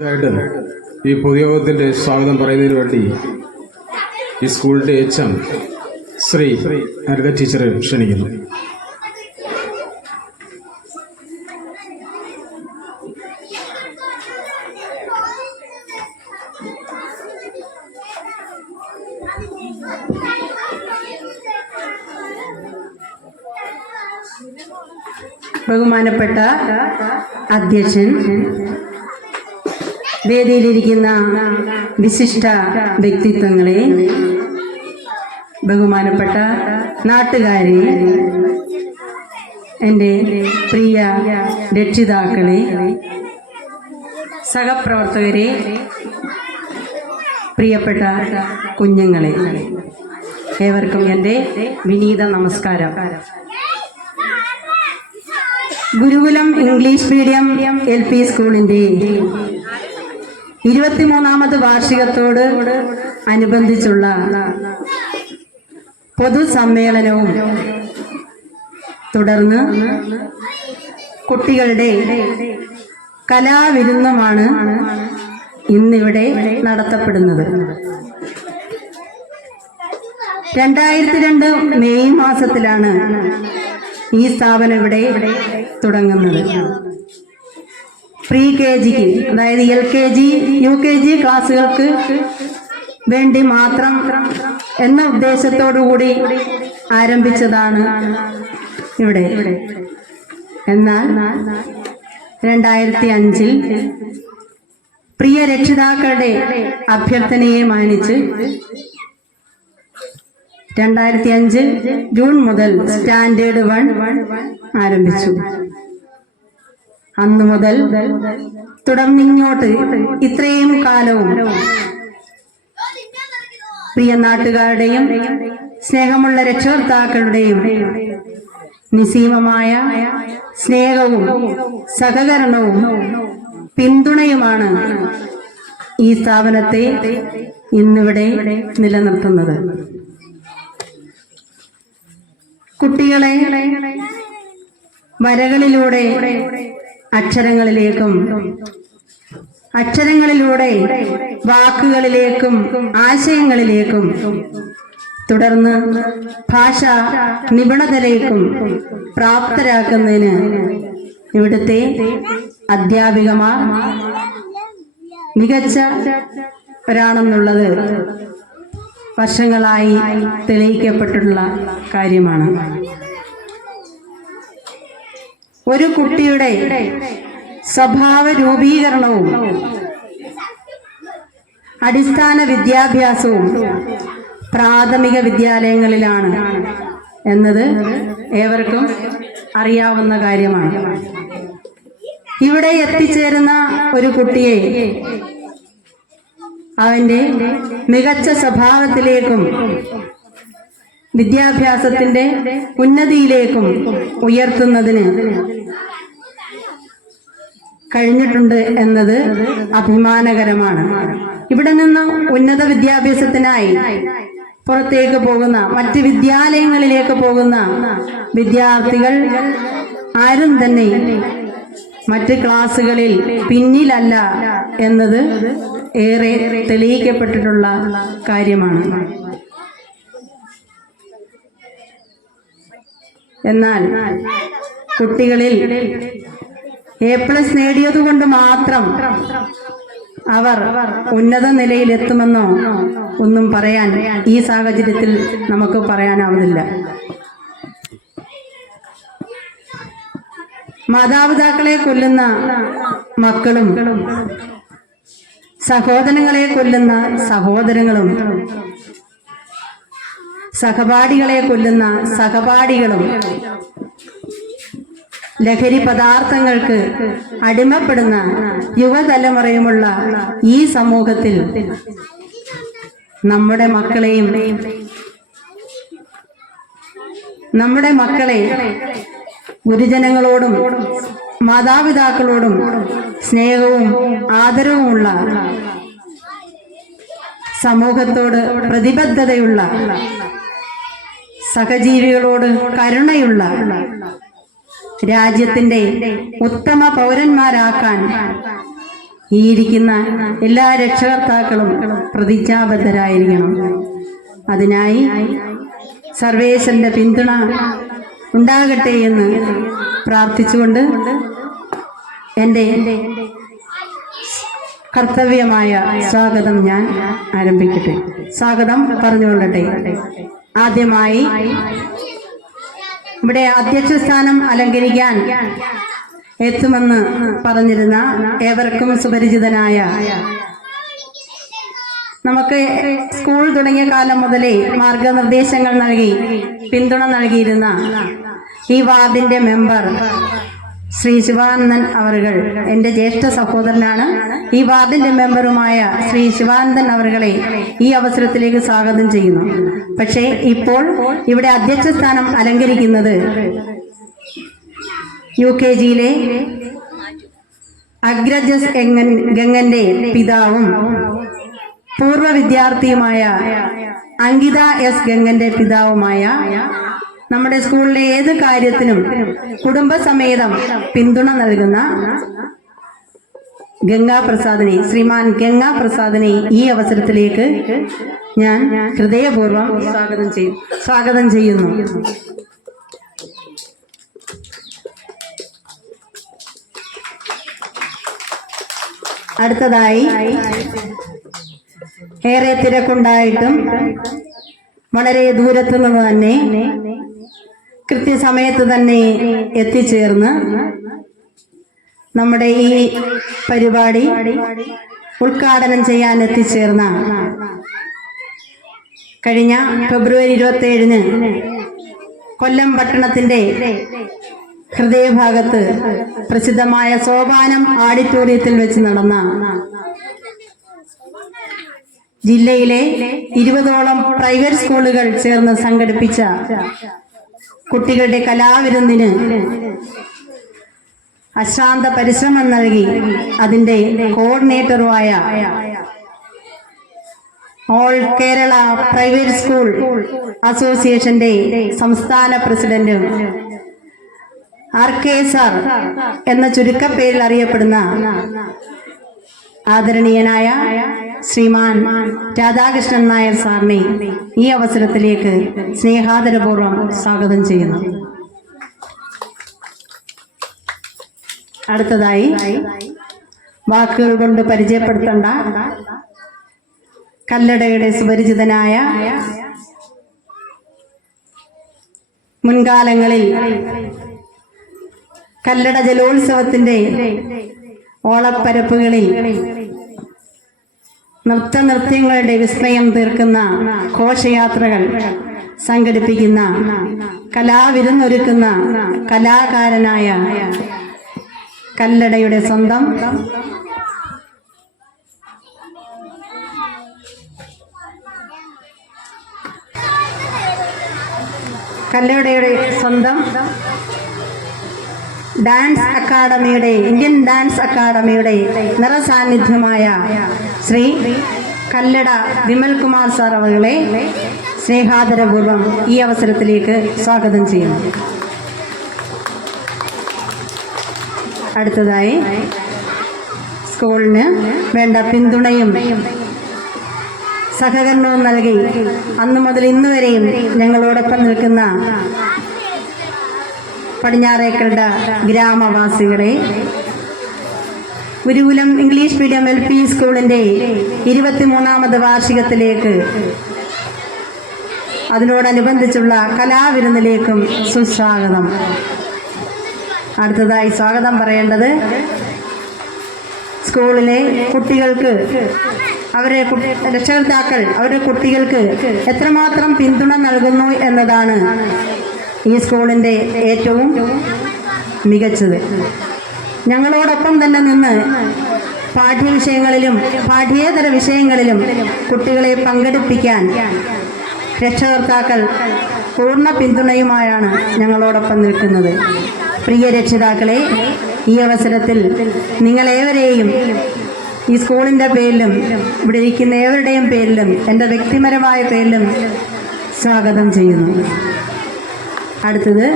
ആയിട്ട് ഈ പൊതുയോഗത്തിന്റെ സ്വാഗതം പറയുന്നതിന് വേണ്ടി ഈ സ്കൂളിന്റെ എച്ച് എം ശ്രീ ഹരിത ടീച്ചറെ ക്ഷണിക്കുന്നു. ബഹുമാനപ്പെട്ട അധ്യക്ഷൻ വേദിയിലിരിക്കുന്ന വിശിഷ്ട വ്യക്തിത്വങ്ങളെ ബഹുമാനപ്പെട്ട നാട്ടുകാരെ എന്റെ പ്രിയ രക്ഷിതാക്കളെ സഹപ്രവർത്തകരെ പ്രിയപ്പെട്ട കുഞ്ഞുങ്ങളെ ഏവർക്കും എന്റെ വിനീത നമസ്കാരം. Gurukulam English medium L P സ്കൂളിന്റെ ഇരുപത്തിമൂന്നാമത് വാർഷികത്തോട് അനുബന്ധിച്ചുള്ള പൊതുസമ്മേളനവും തുടർന്ന് കുട്ടികളുടെ കലാവിരുന്നുമാണ് ഇന്നിവിടെ നടത്തപ്പെടുന്നത്. രണ്ടായിരത്തി രണ്ട് മെയ് മാസത്തിലാണ് ഈ സ്ഥാപനം ഇവിടെ തുടങ്ങുന്നത്. പ്രീ കെ ജിക്ക് അതായത് L K G U K G ക്ലാസ്സുകൾക്ക് വേണ്ടി മാത്രം എന്ന ഉദ്ദേശത്തോടു കൂടി ആരംഭിച്ചതാണ് ഇവിടെ. എന്നാൽ രണ്ടായിരത്തി അഞ്ചിൽ പ്രിയ രക്ഷിതാക്കളുടെ അഭ്യർത്ഥനയെ മാനിച്ച് രണ്ടായിരത്തി അഞ്ച് ജൂൺ മുതൽ സ്റ്റാൻഡേർഡ് വൺ ആരംഭിച്ചു. അന്നു മുതൽ തുടർന്നിങ്ങോട്ട് ഇത്രയും കാലവും പ്രിയ നാട്ടുകാരുടെയും സ്നേഹമുള്ള രക്ഷകർത്താക്കളുടെയും നിസീമമായ സ്നേഹവും സഹകരണവും പിന്തുണയുമാണ് ഈ സ്ഥാപനത്തെ ഇന്നിവിടെ നിലനിർത്തുന്നത്. കുട്ടികളെ വരകളിലൂടെ അക്ഷരങ്ങളിലേക്കും അക്ഷരങ്ങളിലൂടെ വാക്കുകളിലേക്കും ആശയങ്ങളിലേക്കും തുടർന്ന് ഭാഷ നിപുണതയിലേക്കും പ്രാപ്തരാക്കുന്നതിന് ഇവിടുത്തെ അധ്യാപികമാർ മികച്ച ഒരാണെന്നുള്ളത് വർഷങ്ങളായി തെളിയിക്കപ്പെട്ടിട്ടുള്ള കാര്യമാണ്. ഒരു കുട്ടിയുടെ സ്വഭാവ രൂപീകരണവും അടിസ്ഥാന വിദ്യാഭ്യാസവും പ്രാഥമിക വിദ്യാലയങ്ങളിലാണ് എന്നത് ഏവർക്കും അറിയാവുന്ന കാര്യമാണ്. ഇവിടെ എത്തിച്ചേരുന്ന ഒരു കുട്ടിയെ അവന്റെ മികച്ച സ്വഭാവത്തിലേക്കും വിദ്യാഭ്യാസത്തിന്റെ ഉന്നതിയിലേക്കും ഉയർത്തുന്നതിന് കഴിഞ്ഞിട്ടുണ്ട് എന്നത് അഭിമാനകരമാണ്. ഇവിടെ നിന്ന് ഉന്നത വിദ്യാഭ്യാസത്തിനായി പുറത്തേക്ക് പോകുന്ന മറ്റ് വിദ്യാലയങ്ങളിലേക്ക് പോകുന്ന വിദ്യാർത്ഥികൾ ആരും തന്നെ മറ്റ് ക്ലാസ്സുകളിൽ പിന്നിലല്ല എന്നത് ഏറെ തെളിയിക്കപ്പെട്ടിട്ടുള്ള കാര്യമാണ്. എന്നാൽ കുട്ടികളിൽ എ പ്ലസ് നേടിയതുകൊണ്ട് മാത്രം അവർ ഉന്നത നിലയിലെത്തുമെന്നോ ഒന്നും പറയാൻ ഈ സാഹചര്യത്തിൽ നമുക്ക് പറയാനാവുന്നില്ല. മാതാപിതാക്കളെ കൊല്ലുന്ന മക്കളും സഹോദരങ്ങളെ കൊല്ലുന്ന സഹോദരങ്ങളും സഹപാഠികളെ കൊല്ലുന്ന സഹപാഠികളും ലഹരി പദാർത്ഥങ്ങൾക്ക് അടിമപ്പെടുന്ന യുവതലമുറയുമുള്ള ഈ സമൂഹത്തിൽ നമ്മുടെ മക്കളെയും നമ്മുടെ മക്കളെ ഗുരുജനങ്ങളോടും മാതാപിതാക്കളോടും സ്നേഹവും ആദരവുമുള്ള സമൂഹത്തോട് പ്രതിബദ്ധതയുള്ള സഹജീവികളോട് കരുണയുള്ള രാജ്യത്തിന്റെ ഉത്തമ പൗരന്മാരാക്കാൻ ഈ ഇരിക്കുന്ന എല്ലാ രക്ഷകർത്താക്കളും പ്രതിജ്ഞാബദ്ധരായിരിക്കണം. അതിനായി സർവേശന്റെ പിന്തുണ ഉണ്ടാകട്ടെ എന്ന് പ്രാർത്ഥിച്ചുകൊണ്ട് എന്റെ കർത്തവ്യമായ സ്വാഗതം ഞാൻ ആരംഭിക്കട്ടെ. സ്വാഗതം പറഞ്ഞുകൊള്ളട്ടെ. ആദ്യമായി ഇവിടെ അധ്യക്ഷ സ്ഥാനം അലങ്കരിക്കാൻ എത്തുമെന്ന് പറഞ്ഞിരുന്ന ഏവർക്കും സുപരിചിതനായ നമുക്ക് സ്കൂൾ തുടങ്ങിയ കാലം മുതലേ മാർഗനിർദ്ദേശങ്ങൾ നൽകി പിന്തുണ നൽകിയിരുന്ന ഈ വാർഡിന്റെ മെമ്പർ ശ്രീ ശിവാനന്ദൻ അവറുകൾ. എന്റെ ജ്യേഷ്ഠ സഹോദരനാണ്. ഈ വാർഡിന്റെ മെമ്പറുമായ ശ്രീ ശിവാനന്ദൻ അവറുകളെ ഈ അവസരത്തിലേക്ക് സ്വാഗതം ചെയ്യുന്നു. പക്ഷേ ഇപ്പോൾ ഇവിടെ അധ്യക്ഷ സ്ഥാനം അലങ്കരിക്കുന്നത് യു കെ ജിയിലെ അഗ്രജസ് ഗംഗന്റെ പിതാവും പൂർവ വിദ്യാർത്ഥിയുമായ അങ്കിത എസ് ഗംഗന്റെ പിതാവുമായ നമ്മുടെ സ്കൂളിലെ ഏത് കാര്യത്തിനും കുടുംബസമേതം പിന്തുണ നൽകുന്ന ഗംഗാ പ്രസാദിനെ ശ്രീമാൻ ഗംഗാ പ്രസാദിനെ ഈ അവസരത്തിലേക്ക് ഞാൻ ഹൃദയപൂർവം സ്വാഗതം ചെയ്യും. സ്വാഗതം ചെയ്യുന്നു. അടുത്തതായി ഏറെ തിരക്കുണ്ടായിട്ടും വളരെ ദൂരത്തു നിന്ന് തന്നെ കൃത്യസമയത്ത് തന്നെ എത്തിച്ചേർന്ന് നമ്മുടെ ഈ പരിപാടി ഉദ്ഘാടനം ചെയ്യാൻ എത്തിച്ചേർന്ന കഴിഞ്ഞ ഫെബ്രുവരി ഇരുപത്തി ഏഴിന് കൊല്ലം പട്ടണത്തിന്റെ ഹൃദയഭാഗത്ത് പ്രസിദ്ധമായ സോപാനം ഓഡിറ്റോറിയത്തിൽ വെച്ച് നടന്ന ജില്ലയിലെ ഇരുപതോളം പ്രൈവറ്റ് സ്കൂളുകൾ ചേർന്ന് സംഘടിപ്പിച്ച കുട്ടികളുടെ കലാവിരുന്നിന് അശ്രാന്ത പരിശ്രമം നൽകി അതിന്റെ കോർഡിനേറ്ററുമായ ഓൾ കേരള പ്രൈവറ്റ് സ്കൂൾ അസോസിയേഷന്റെ സംസ്ഥാന പ്രസിഡന്റും ആർ കെ സാർ എന്ന ചുരുക്കപ്പേരിൽ അറിയപ്പെടുന്ന ആദരണീയനായ ശ്രീമാൻ രാധാകൃഷ്ണൻ നായർ സാറിനെ ഈ അവസരത്തിലേക്ക് സ്നേഹാദരപൂർവം സ്വാഗതം ചെയ്യുന്നു. അടുത്തതായി വാക്കുകൾ കൊണ്ട് പരിചയപ്പെടുത്തേണ്ട കല്ലടയുടെ സുപരിചിതനായ മുൻകാലങ്ങളിൽ കല്ലട ജലോത്സവത്തിന്റെ ഓളപ്പരപ്പുകളിൽ നൃത്തനൃത്യങ്ങളുടെ വിസ്മയം തീർക്കുന്ന ഘോഷയാത്രകൾ സംഘടിപ്പിക്കുന്ന കലാവിരുന്നൊരുക്കുന്ന കലാകാരനായ കല്ലടയുടെ സ്വന്തം കല്ലടയുടെ സ്വന്തം ഡാൻസ് അക്കാദമിയുടെ ഇന്ത്യൻ ഡാൻസ് അക്കാദമിയുടെ നിറസാന്നിധ്യമായ ശ്രീ കല്ലട വിമൽ കുമാർ സാർ അവകളെ സ്നേഹാദരപൂർവം ഈ അവസരത്തിലേക്ക് സ്വാഗതം ചെയ്യുന്നു. അടുത്തതായി സ്കൂളിന് വേണ്ട പിന്തുണയും സഹകരണവും നൽകി അന്നു മുതൽ ഇന്നുവരെയും ഞങ്ങളോടൊപ്പം നിൽക്കുന്ന പടിഞ്ഞാറേക്കരുടെ ഗ്രാമവാസികളെ. Gurukulam English medium L P സ്കൂളിന്റെ ഇരുപത്തിമൂന്നാമത് വാർഷികത്തിലേക്ക് അതിനോടനുബന്ധിച്ചുള്ള കലാവിരുന്നിലേക്കും സുസ്വാഗതം. അടുത്തതായി സ്വാഗതം പറയേണ്ടത് സ്കൂളിലെ കുട്ടികൾക്ക് അവരെ രക്ഷകർത്താക്കൾ അവരുടെ കുട്ടികൾക്ക് എത്രമാത്രം പിന്തുണ നൽകുന്നു എന്നതാണ് ഈ സ്കൂളിന്റെ ഏറ്റവും മികച്ചത്. ഞങ്ങളോടൊപ്പം തന്നെ നിന്ന് പാഠ്യവിഷയങ്ങളിലും പാഠ്യേതര വിഷയങ്ങളിലും കുട്ടികളെ പങ്കെടുപ്പിക്കാൻ രക്ഷകർത്താക്കൾ പൂർണ പിന്തുണയുമായാണ് ഞങ്ങളോടൊപ്പം നിൽക്കുന്നത്. പ്രിയ രക്ഷിതാക്കളെ ഈ അവസരത്തിൽ നിങ്ങളേവരെയും ഈ സ്കൂളിന്റെ പേരിലും ഇവിടെ ഇരിക്കുന്ന ഏവരുടെയും പേരിലും എന്റെ വ്യക്തിപരമായ പേരിലും സ്വാഗതം ചെയ്യുന്നു. അടുത്തത്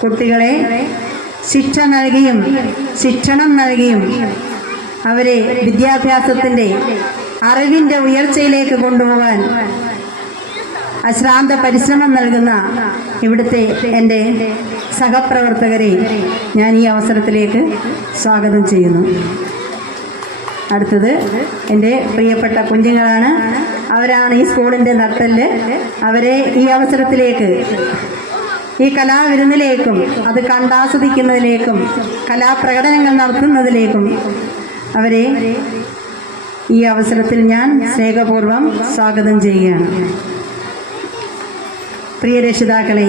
കുട്ടികളെ ശിക്ഷ നൽകിയും ശിക്ഷണം നൽകിയും അവരെ വിദ്യാഭ്യാസത്തിന്റെ അറിവിന്റെ ഉയർച്ചയിലേക്ക് കൊണ്ടുപോകാൻ അശ്രാന്ത പരിശ്രമം നൽകുന്ന ഇവിടുത്തെ എന്റെ സഹപ്രവർത്തകരെ ഞാൻ ഈ അവസരത്തിലേക്ക് സ്വാഗതം ചെയ്യുന്നു. അടുത്തത് എന്റെ പ്രിയപ്പെട്ട കുഞ്ഞുങ്ങളാണ്. അവരാണ് ഈ സ്കൂളിന്റെ നട്ടൽ അവരെ ഈ അവസരത്തിലേക്ക് ഈ കലാവിരുന്നിലേക്കും അത് കണ്ടാസ്വദിക്കുന്നതിലേക്കും കലാപ്രകടനങ്ങൾ നടത്തുന്നതിലേക്കും അവരെ ഈ അവസരത്തിൽ ഞാൻ സ്നേഹപൂർവം സ്വാഗതം ചെയ്യുകയാണ്. പ്രിയ രക്ഷിതാക്കളെ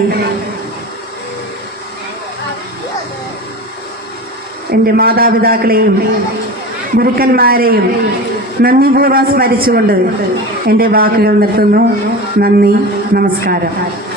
എന്റെ മാതാപിതാക്കളെയും ഗുരുക്കന്മാരെയും നന്ദിപൂർവം സ്മരിച്ചുകൊണ്ട് എന്റെ വാക്കുകൾ നിർത്തുന്നു. നന്ദി നമസ്കാരം.